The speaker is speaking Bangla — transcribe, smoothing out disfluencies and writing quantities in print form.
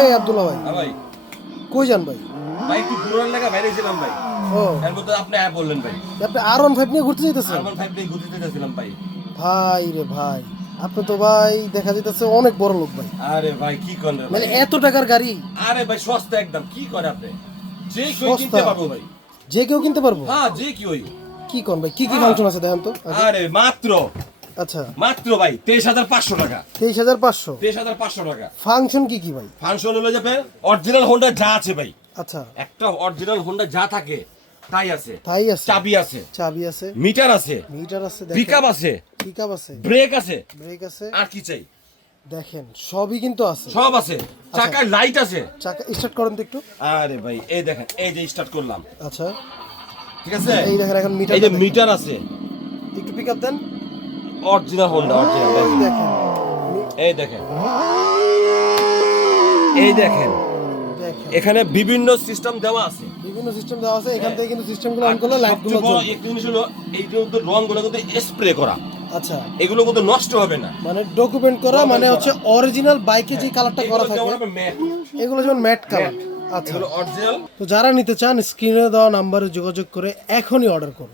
এই আব্দুল্লাহ ভাই, হ্যাঁ ভাই। কই যান ভাই? ভাই একটু ঘুরার লাগা বাইরে ছিলাম ভাই। ও, এর মধ্যে আপনি বললেন ভাই। আপনি R15 নিয়ে ঘুরতে যাইতেছেন? R15 দিয়ে ঘুরতে যেতেছিলাম ভাই। ভাই রে ভাই, আপনি তো ভাই দেখা যাইতেছে অনেক বড় লোক ভাই। আরে ভাই কি করেন রে মানে ভাই? এত টাকার গাড়ি আরে ভাই সস্তা একদম, কি করে আপনি? যে কেউ সস্তা? কিনতে পারবো ভাই। যে কেউ কিনতে পারবো? হ্যাঁ যে কি ওই। কি কোন ভাই, কি কি হ্যাঁ। ফাংশন আছে দেখেন তো আগে। আরে মাত্র আচ্ছা, মাত্র ভাই 23,500 টাকা। 23,500। 23,500 টাকা। ফাংশন কি কি ভাই? ফাংশন হলো যাবে অরিজিনাল হোন্ডা যা আছে ভাই। আচ্ছা, একটা অরিজিনাল হোন্ডা যা থাকে তাই আছে। তাই আছে? চাবি আছে, চাবি আছে, মিটার আছে, মিটার আছে, পিকআপ আছে, পিকআপ আছে, ব্রেক আছে, ব্রেক আছে, আর কি চাই? দেখেন সবই কিন্তু আছে। সব আছে, চাকায় লাইট আছে। চাকা স্টার্ট করেন তো একটু। আরে ভাই এই দেখেন, এই যে স্টার্ট করলাম, আচ্ছা, ঠিক আছে? এই দেখেন এখন মিটার, এই যে মিটার আছে, একটু পিকআপ দেন। Original Honda, original. এই দেখেন, এই দেখেন, এই দেখেন, দেখেন এখানে বিভিন্ন সিস্টেম দেওয়া আছে। বিভিন্ন সিস্টেম দেওয়া আছে, এখান থেকে কিন্তু সিস্টেমগুলো অন করলে লাইটগুলো সবচেয়ে বড় জ্বলবে। একটা জিনিস হলো এই যে রংগুলো কিন্তু স্প্রে করা, আচ্ছা, এগুলো কিন্তু নষ্ট হবে না। মানে ডকুমেন্ট করা, মানে হচ্ছে অরিজিনাল বাইকে যে কালারটা করা এগুলো থাকে যেমন আপনার matte, এগুলো যেমন ম্যাট কালার। আচ্ছা, এগুলো অরিজিনাল। তো যারা নিতে চান স্ক্রিনে দেওয়া নাম্বারে যোগাযোগ করে এখনই অর্ডার করুন।